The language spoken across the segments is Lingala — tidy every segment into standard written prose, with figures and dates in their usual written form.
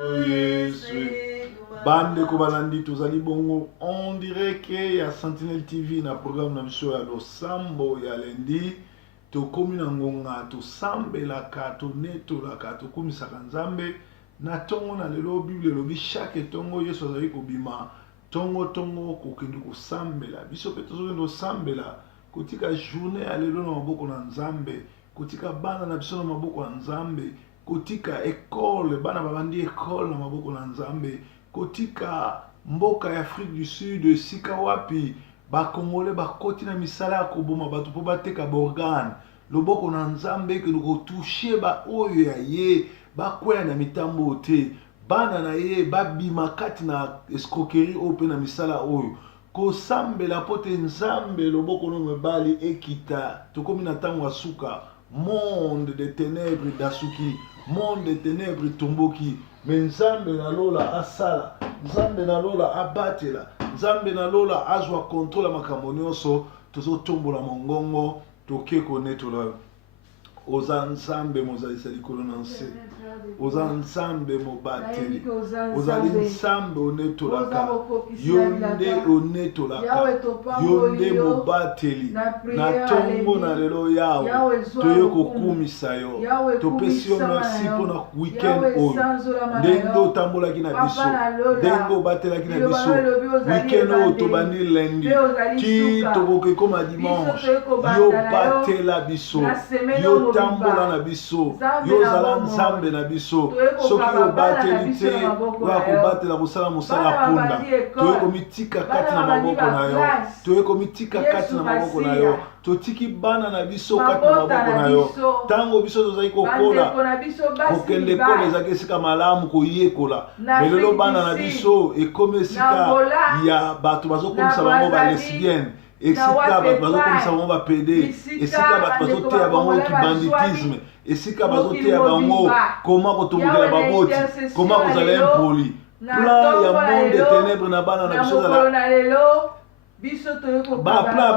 Yesu. Bande ko balandi tozali bongo on dirait que ya Sentinelle TV na programme na biso ya losambo ya lendi tokomi na ngonga tosambelaka tonetolaka tokomisaka nzambe na tongo na lelo Bible lobi chaque tongo Yesu azali kobima tongo kokende kosambela biso pe tozokende kosambela kotika journée ya lelo na maboko na nzambe kotika bana na biso na maboko na nzambe kotika école bana babandi école na maboko na nzambe kotika mboka ya Afrique du Sud sika wapi bakongole bakoti na misala ya koboma bato po bateka borgane loboko na nzambe ke toucher ba oyo ya ye bakwea na mitambo te bana na ye babima kati na escroquerie oyo na misala oyo kosambela po te nzambe loboko no mebali ekita tokomi na ntango ya suka monde de ténèbres dasuki monde de ténèbres tomboki mais nzambe na lola asala nzambe na lola abatela nzambe na lola azwa contrôle ya makambo nyonso tozotombola mongongo toke konetola oza nzambe mozalisa likolo na nse oza nzambe mobateli ozali nzambe onetolaka yonde onetolaka yonde mobateli na tongo na lelo yawe toye kokumisa yo topesi yo merci mpona weekend oyo ndenge otambolaki na biso ndenge obatelaki na biso weekend oyo tobandi lendi ti tokoki koma dimanche yo batela biso yo tambola na biso yo zala nzambe na biso soki obateli te oya kobatela kosala mosala punda toye komitika kati na maboko na yo toye komitika kati na maboko na yo totiki bana na biso kati na maboko na yo ntango biso tozali kokola kokende kola ezalaki esika malamu koyekola melelo bana na biso ekomi esika ya bato bazokomisa bango balesbienne esika bato bazokomisa bango bapede esika bato bazoteya bango kibanditisme esika bazoteya bango koma kotombokela baboti koma kozala impoli plan ya monde de ténèbre na bana na biso plan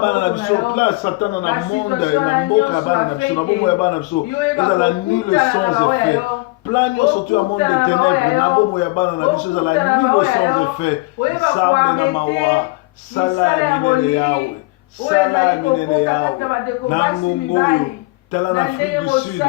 bana na biso plan satana na monde na mboka ya bana na biso na bomo ya bana na biso ezala nul sans effet plan nyonso to ya monde de ténèbre na bomo ya bana na biso ezala nul sans effet nzambe na mawa sala minene yawe sala minene yawe na ngongoyo tala na Afrique du Sud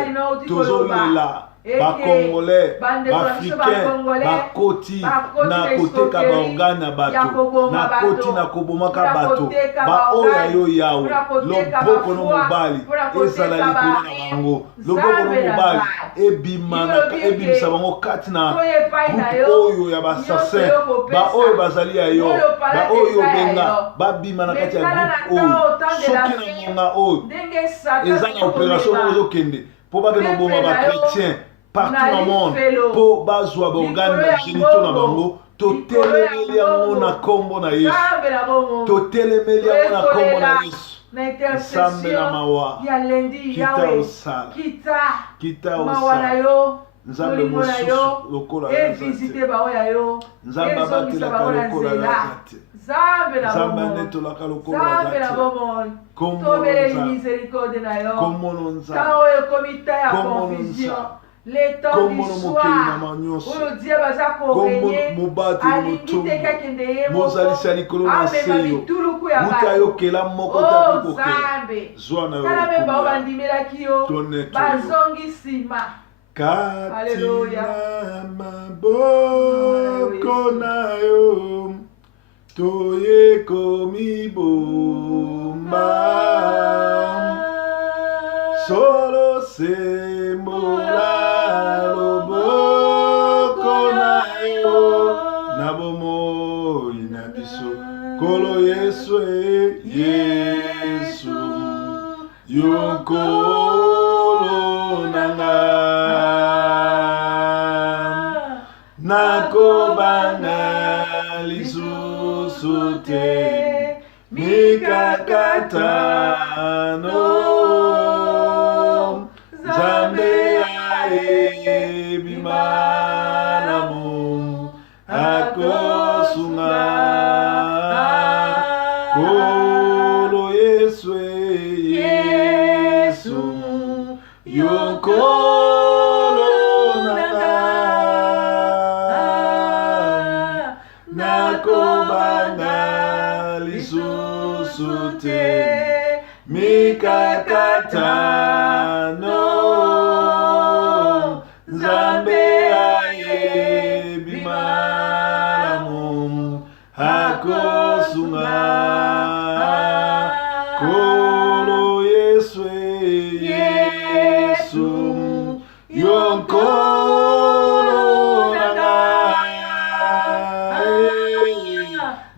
tozolela bakongolais baafricain bakoti na koteka baorgane ya bato na koti na kobomaka bato baoyo yo yawe loboko no mobali ezala likolo na bango loboko no mobali ebimisa bango kati na groupe oyo ya bassassin baoyo bazali ya yo baoyo benga babima na kati ya groupe oyo soki na ngonga oyo eza na opération oyo ozokende mpo bakende koboma bachrétien partout dans le monde po bazwa borgane na génitaux na bango totelemeli yango na kombo na Yesu totelemeli yango na kombo na Yesu nzambe na mawa kita osala kita osala nzambe mosusu lokola nzambe abatelaka lokola yazate nzambe anetolaka lokola yazate komono nzambe les temps du soir oyo dia baza korenye alingiteka mozalisa likolo na seyo muta yokela moko nzambe tala mpe bao bandimelaki yo bazongi nsima kati na maboko na yo toye komibomba solo sembola kolo Yesu Yesu yokolo nanga nakobanga lisusu te mikakatano nzambe ayebi malamu akosunga kolo Yesu Yesu yokolo nanga lisusu te mikakatano Nzambe ayebi malamu akosunga kolo Yesu yonkolo nanga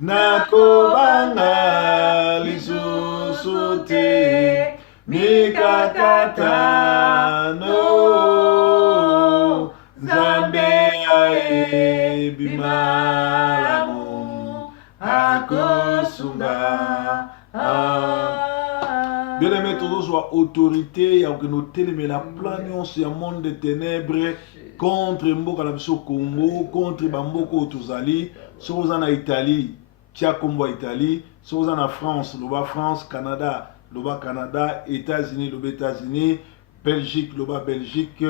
nakobanga lisusu te mikakatano Nzambe ayebi malamu akosunga. Bien-aimé, toujours soit autorité, il y a que nous télémé la planiance, il y a un monde de ténèbres contre Mboka la Congo, contre Bamboko Tozali, sur en Italie, Tia Combo Italie, sur en France, Loba France, Canada, Loba Canada, États-Unis, Loba États-Unis, Belgique, Loba Belgique,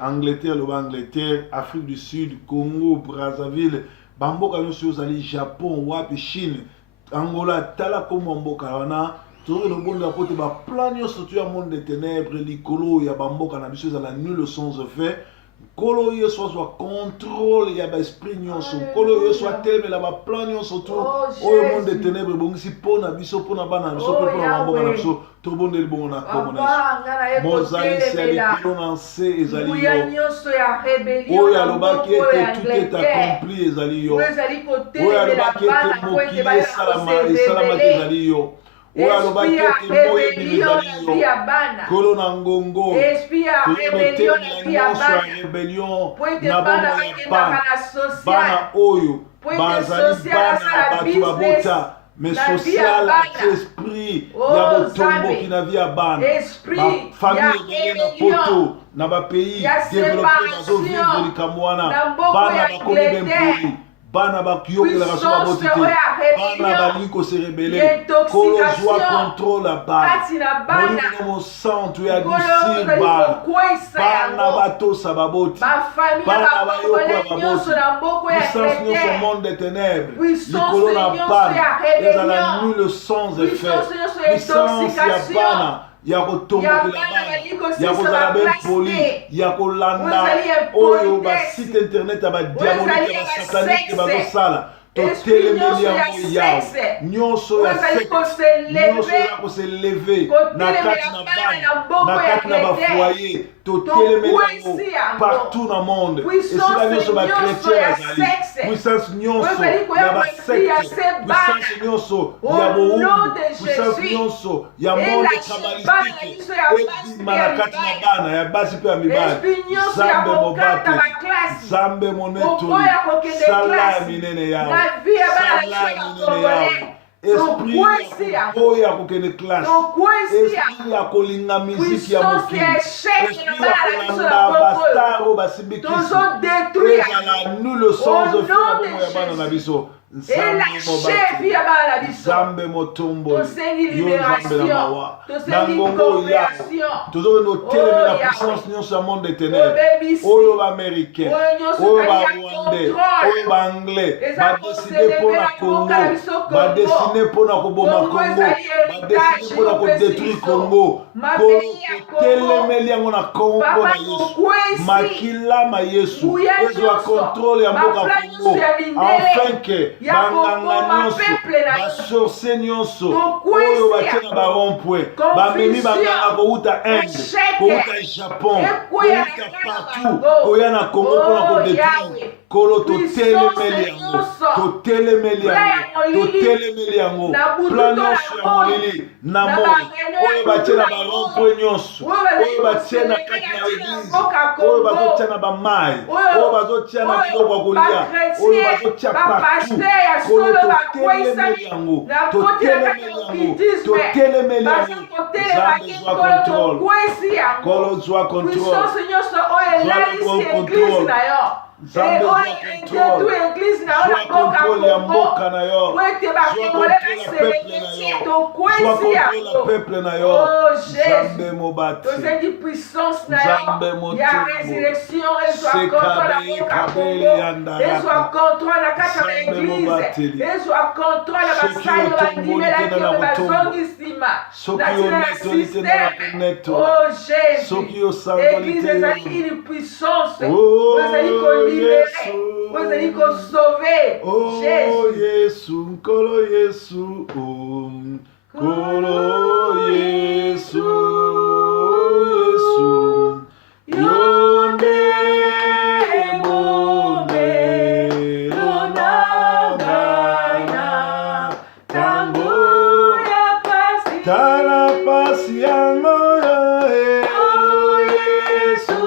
Angleterre, Loba Angleterre, Afrique du Sud, Congo, Brazzaville, Bamboka Tozali, Japon, Wapi, Chine, Angola, Tala Combo Mboka wana. Tout le monde a porté ma plan surtout un monde des ténèbres, l'icolo, il y a bamboka na biso la nulle sens fait. Kolo yo soit contrôle, il y a esprit nyonso. Kolo yo soit tel mais la plan surtout au monde des ténèbres bon si pona biso pona bana biso pona bamboka na biso tout le monde est bon na communauté. Mozali c'est les prononcé ezali yo. Oh ya loba qui était tout est accompli ezali yo. Oh ya loba qui était mokili salama ezali yo. Esprit ya rébellion ya bana. Kolona ngongo. Esprit ya rébellion ya rébellion na bana bana oyo bazali bana batu babota mais social esprit ya botombo ki na via bana famille na poto na ba pays développé bazo vivre likamwana bana bakomi bempoli bana bakiyokela kaso babotite bana bali ko se rebeller kolo joie contrôle la bana mon sang tu as d'ici bana bato sababoti bana bayoko baboti puissance nous au monde des ténèbres likolo na bana ezala nulle sans effet puissance ya bana ya kotombokela bana ya kozala bempoli ya kolanda oyo basite internet ya badiabolike ya basatanike bazosala totelemeli yango yawo nyonso ya nyonso ya koseleve na kati na bana na kati na bafoyer totelemeli yango partout na monde esika nyonso bakretien bazali puissance nyonso ya basekte puissance nyonso ya bowumbu puissance nyonso ya monde kabalistike ebima na kati na bana ya basi mpe ya mibali zambe mobate zambe monetoli sala ya minene yawo sala ya minene yawo esprit oyo akokende classe esprit ya kolinga miziki ya mokili esprit ya kolanda bastar oyo basimbikisi ezala nulle sens de fait na bomo ya bana na biso Nzambe motombo yo Nzambe na mawa na ngongo ya tozokende otelemi na puissance nyonso ya monde des ténèbres oyo baaméricain oyo barwandais oyo baanglais badeside mpona Congo badeside mpona koboma Congo badeside mpona kodétruire Congo kotelemeli yango na kombo na Yesu makilama Yesu ezwa contrôle ya mboka Congo afin que banganga nyonso basorse nyonso oyo batie na barompoint bamemi banganga kouta Inde kouta Japon kouta partout koya na Congo mpona kodétruire kolo totelemeli yango plan nyonso ya molili na moi oyo batie na barompoint nyonso oyo batie na kati na église oyo bazotia na bamai oyo bazotia na biloko ya kolia oyo bazotia partout kolo totelemeli yango Zambe zwa contrôle kolo zwa contrôle Nzambe zwa contrôle ya mboka na yo. Zwa contrôle ya peuple na yo. Nzambe mobati. Nzambe motumbo. Sekabe kabeli andara. Nzambe mobateli. Soki otombo litena na motombo. Soki oneto litena na koneto. Soki osango litena. Oh Yesu. Oh Yesu, Nkolo Yesu, Nkolo Yesu, Yesu, yonde mone lonagana, tango ya pasi, tala pasi ya moyo, oh Yesu,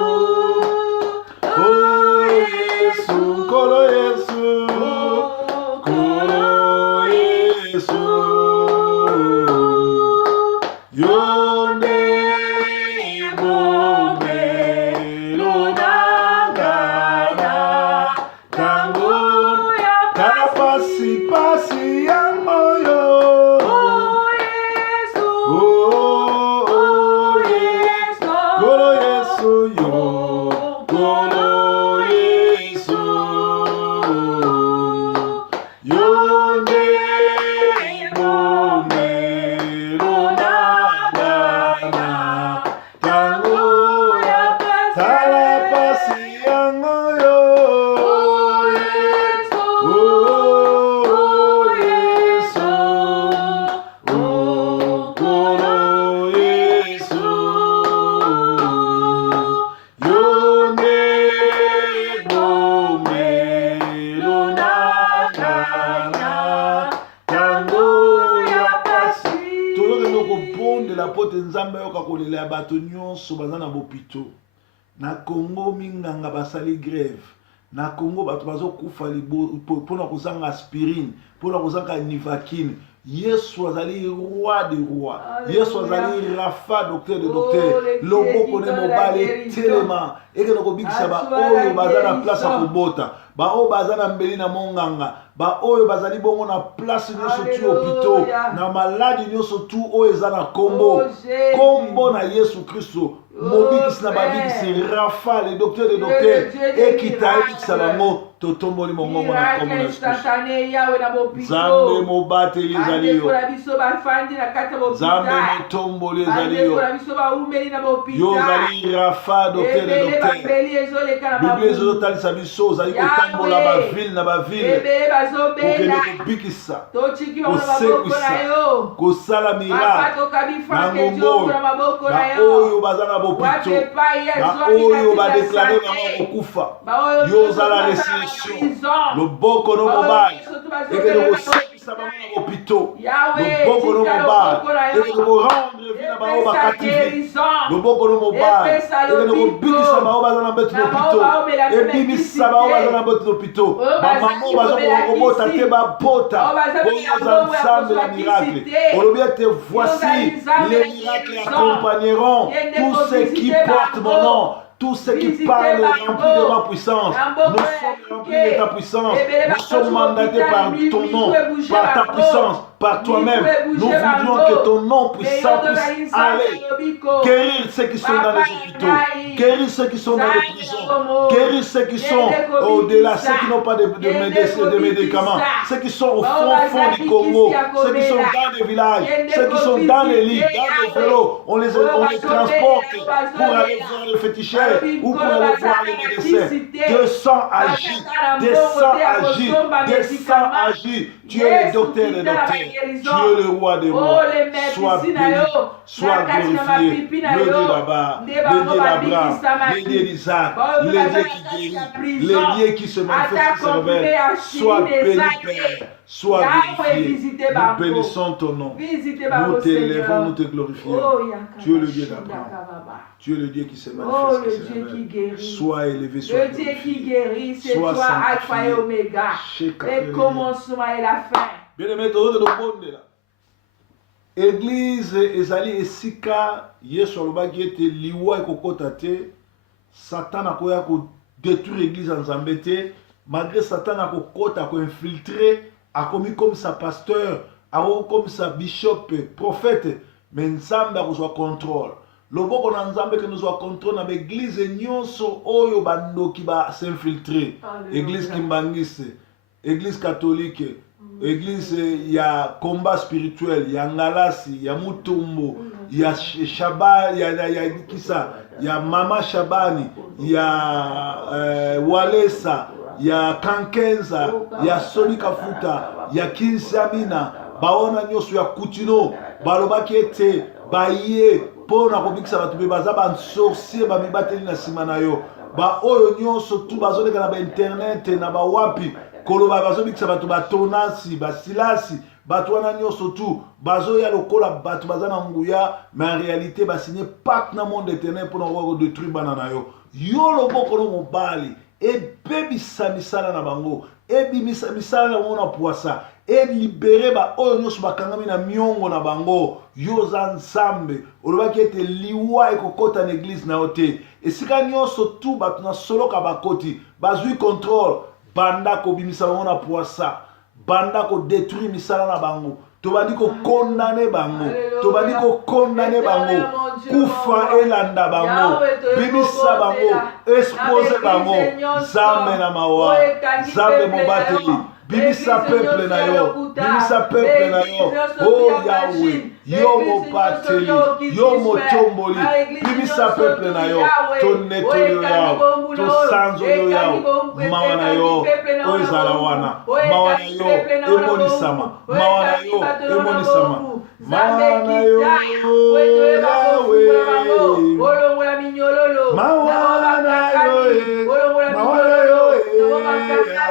oh Yesu, Nkolo Yesu, Nkolo Yesu, yonde mone lonagana, tango tala pasi pasi ya moyo, oh Yesu, oh Yesu, Nkolo Yesu, Nkolo Yesu, yonde mone lonagana, tango tala pasi ya moyo, oh Yesu, oh Yesu, Nkolo Yesu, yonde mone lonagana, tango ya pasi. Tozokende kobondela po te Nzambe ayoka kolela ya bato nyonso baza na bopito. Na Congo minganga basali grève. Na Congo bato bazokufa mpona kozanga aspirine, mpona kozanga nivakine. Yesu azali roi de roi. Yesu azali Rafa, docteur de docteur. Loboko ne mobale telema. Eke no kobikisa ba oyo baza na place ya kobota. Ba oyo baza na mbeli na monganga. Ba oyo bazali bongo na place nyonso tu hôpitaux. Na maladi nyonso tu oyo eza na Kombo. Kombo na Yesu Kristo. Mobikisi na babikisi Rafa, le docteur de docteur. Ekita ebikisa bango. Totomboli mongongo na Kombo na Yesu Kristo. Nzambe mobateli ezali yo. Nzambe motomboli ezali yo. Yo ozali Rafa, docteur de docteur. Biblia ezotalisa biso ozali kotambola bavile na bavile okende kobikisa kosekwisa kosala miracle na ngombo baoyo baza na bopito baoyo badeklare bango kokufa yo ozala resurrection loboko no mobali ekende kosekwisa bango na bopito loboko no mobali ekende korendre vi na bao bakative loboko no mobali ekende kobikisa bao baza na betu bopito ebimisa bao baza na betu bopito bamamo baza kobota te babota oyo oza Nzambe la miracle olobi ete voici les miracles accompagneront tous ceux qui portent mon nom. Tous ceux qui parlent remplis de ma puissance, nous sommes remplis de ta puissance, nous sommes mandatés par ton nom, par ta puissance, par toi-même. Nous voudrions que ton nom puissant puisse aller guérir ceux qui sont dans les hôpitaux, guérir ceux qui sont dans les prisons, guérir ceux qui sont au-delà, ceux qui n'ont pas de médicaments, ceux qui sont au fond du Congo, ceux qui sont dans les villages, ceux qui sont dans les lits, dans les vélos, on les transporte pour aller voir les féticheurs ou pour aller voir les médecins. Descends, agis, descends, agis, descends, agis. Tu es le docteur des docteurs, tu es le roi des rois. Sois béni, sois glorifié. Le Dieu d'Abba, le Dieu d'Abraham, le Dieu d'Isaac, le Dieu qui guérit, le Dieu qui se manifeste, qui se révèle. Sois béni, Père. Sois glorifié. Nous bénissons ton nom. Nous t'élèvons, nous te glorifions. Tu es le Dieu d'Abraham. Tu es le Dieu qui se manifeste, qui se révèle. Sois élevé, sois le Dieu qui guérit, c'est toi Alpha et Oméga, le commencement et la fin. Bien-aimé, tu es là. Église ezali esika Yesu alobaki ete liwa ekokota te Satan akoya ko détruire l'église en Zambété, malgré Satan a kokota ko infiltré, a commis comme sa pasteur, a comme sa bishop, prophète, mais Nzambe a besoin contrôle. Loboko na Nzambe que nous avons contrôle dans l'église nyonso oyo bando qui va s'infiltrer. Église Kimbangiste, église catholique, église ya combat spirituel, ya Ngalasi, ya Mutombo, ya Shaba, ya Kisa, ya Mama Shabani, ya Walesa, ya Kankenza, ya Soni Kafuta, ya Kinsamina, baona nyoso ya Kutino, balobaki ete baye pona kobikisa bato be baza ba sorcier ba mibateli na sima na yo ba oyo nyonso tu bazoleka na ba internet na ba wapi koloba bazobikisa bato ba tonasi ba silasi bato wana nyonso tu bazoya lokola bato baza na nguya mais en réalité ba signer pacte na monde éternel pona ko détruire bana na yo yo loboko no mobali ebebisa misala na bango ebimisa misala na bango na poisa et libérer ba oyo nyonso bakangami na miongo na bango yo za Nzambe olobaki ete liwa ekokota na église na yo te esika nyonso tu bato na soloka bakoti bazwi contrôle banda kobimisa bango na poisa banda kodétruire misala na bango tobandi kokondane bango tobandi kokondane bango kufa elanda bango bimisa bango expose bango Nzambe na mawa Nzambe mobateli bimisa peuple na yo bimisa peuple na yo oh Yahweh yo mobateli yo motomboli bimisa peuple na yo tonetoli yo yawo tosanzo yo yawo mawa na yo oyo ezala wana mawa na yo emonisama mawa na yo emonisama mawa na yo Yahweh olongola minyololo mawa na yo mawa na yo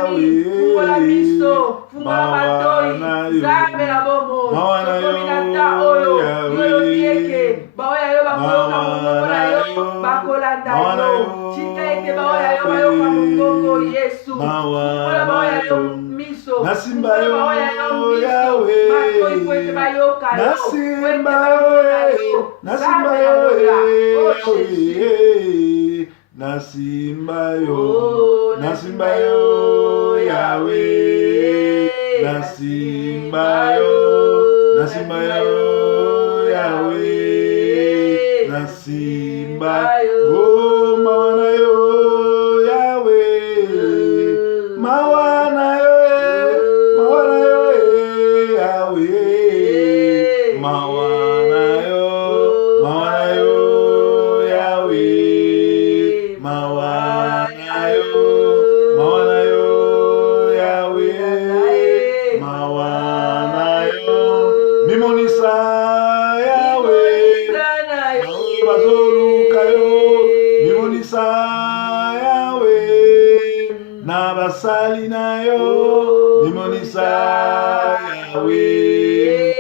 Fungula miso, fungula matoi, Nzambe na bomo, kominata oyo, yolo mieke, baoya yo bakoloka mungongo na yo, bakolanda yo, chika ete baoya yo bayoka mungongo Yesu, fungula baoya yo miso, nasimba yo baoya yo miso, matoi kwete bayoka yo, nasimba yo nasimba yo nasimba yo nasimba yo Yahweh nasimba yo Yahweh nasimba oh mawana yo Yahweh mawana yo Yahweh mawana yo Yahweh mawana yo Yahweh mawana yo mimonisa Yahweh bazoluka yo mimonisa Yahweh na basali na yo mimonisa Yahweh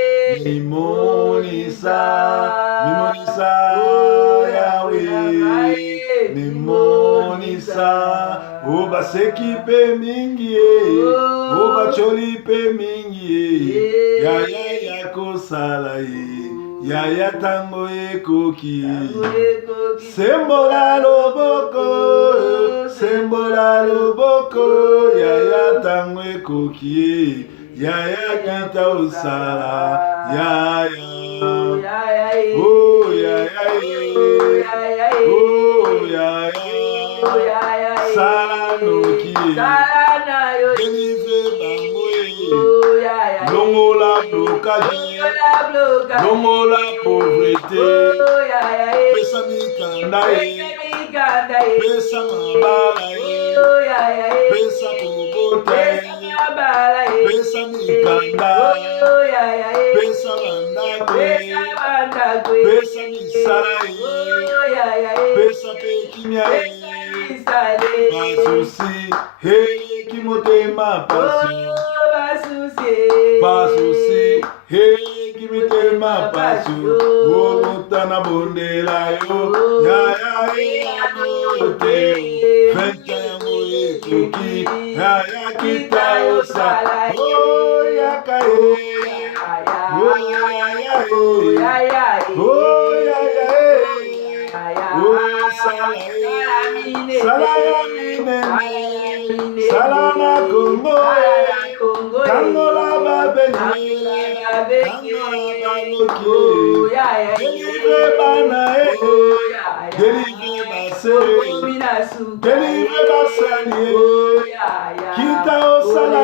mimonisa Yahweh mimonisa o baseki pe mingi o bacholi pe mingi yaya kosala yaya tango ekoki sembola loboko yaya tango ekoki yaya kita osala yaya oh yaya oh yaya sala noki délivre bango longola blocage longola pauvreté pesa mikanda pesa mabala pesa kobota pesa mikanda pesa bandako pesa misala pesa pekimia basusi hey kimotema basusi hey kimitema pasu omutana bondela yo yaya yamote fenta yango ekoki yaya kita osala oh yakaye oh yaya oh yaya oh sala minene salana Congo kangola babeli kangola baloki délivre bana délivre basere délivre basani kita osala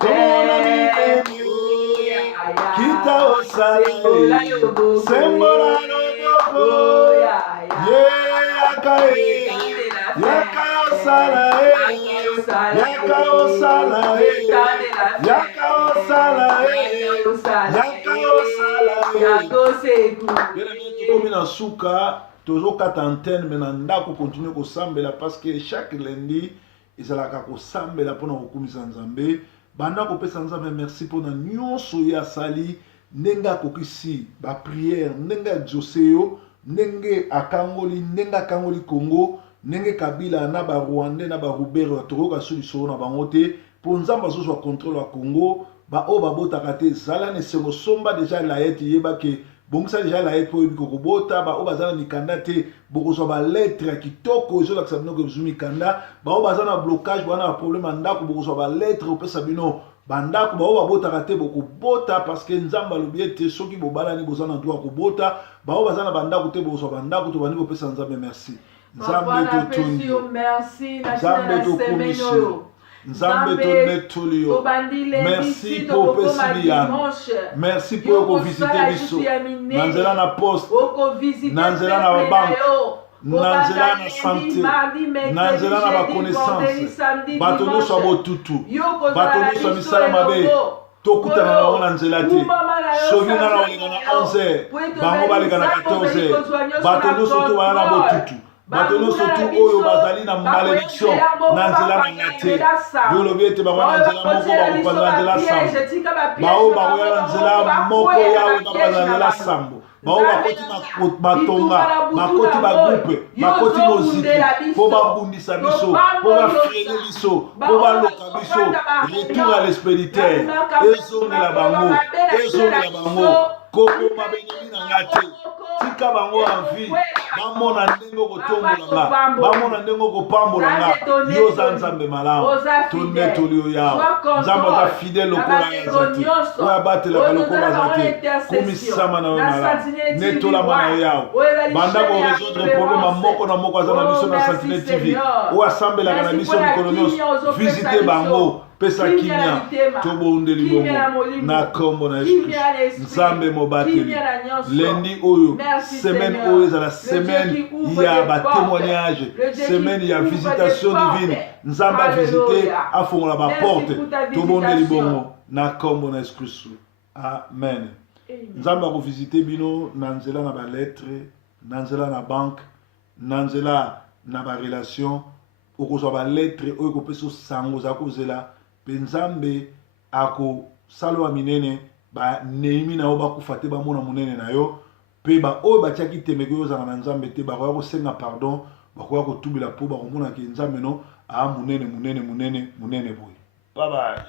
komona minene kita osala sembola loboko ye akae yaka osala yaka osala yaka osala yaka osala tokomi na suka tozokata antenne me na ndako continue kosambela parce que chaque lundi ezalaka kosambela mpona kokumisa nzambe banda kopesa nzambe merci mpona nyonso ye asali ndenge akokisi bapriere ndenge exauce yo ndenge akangoli Congo ndenge Kabila na Rwanda na Rubero tokoka solution na bango te mpo nzambe azozwa contrôle ya Congo oyo babotaka te ezala na esengo somba deja layeti yebake bongisa deja layeti mpo oyebi kokobota oyo baza na mikanda te bokozwa balettre ya kitoko ezolakisa bino ke bizwi mikanda oyo baza na blocage bana na problème ya ndako bokozwa balettre opesa bino bandako baoyo babotaka te bokobota parce que nzambe alobi ete soki bobalani boza na droit kobota baoyo baza na bandako te bokozwa bandako tobandi kopesa nzambe merci nzambe totondi nzambe tokomisi nzambe tonetoli yo merci mpo opesi biyano merci mpo okovisite biso na nzela na poste na nzela na babanke na nzela na sante na nzela na bakonaissance bato nyonso ya botutu bato nyonso ya misala mabe tokutana na bango na nzela te soki nga na balinga na 11h bango balinga na 14h bato nyonso to baya na botutu bato nyonso tu oyo bazali na malédiction na nzela na nga te yo lobi ete bango na nzela moko bakopanza na nzela sambo baoyo bakoya na nzela moko yawe bapanza na nzela sambo baoyo bakoti batonga bakoti bagroupe bakoti moziki mpo babundisa biso mpo bafrene biso mpo baloka biso retour à l'espéritaire ezongela bango koko babengi na nga te tika bango en vie bamona ndenge okotombola nga bamona ndenge okopambola nga yo oza nzambe malamu tonetoli yo yawe nzambe aza fidele lokola aza te oyo abatelaka lokola aza te komisama na yo malamu netolama na yo yawe banda koresoudre problème moko na moko aza na biso na Sentinelle TV oyo asambelaka na biso mikolo nyonso visite bango pesa kimia tobondeli bongo na kombo na Yesu nzambe mobateli lendi oyo semaine oyo ezala semaine ya batémoignage semaine ya visitation divine nzambe avisite afongola baporte tobondeli bongo na kombo na Yesu Kristo amen nzambe akovisite bino na nzela na balettre na nzela na banque na nzela na barelation okozwa balettre oyo kopesa sango za kozela mpe nzambe akosala minene baneimi na yo bakufa te bamona monene na yo mpe baoyo batiaki temeke oyo ozala na nzambe te bakoya kosenga pardon bakoya kotubela mpo bakomonaka nzambe no aa monene boye bye bye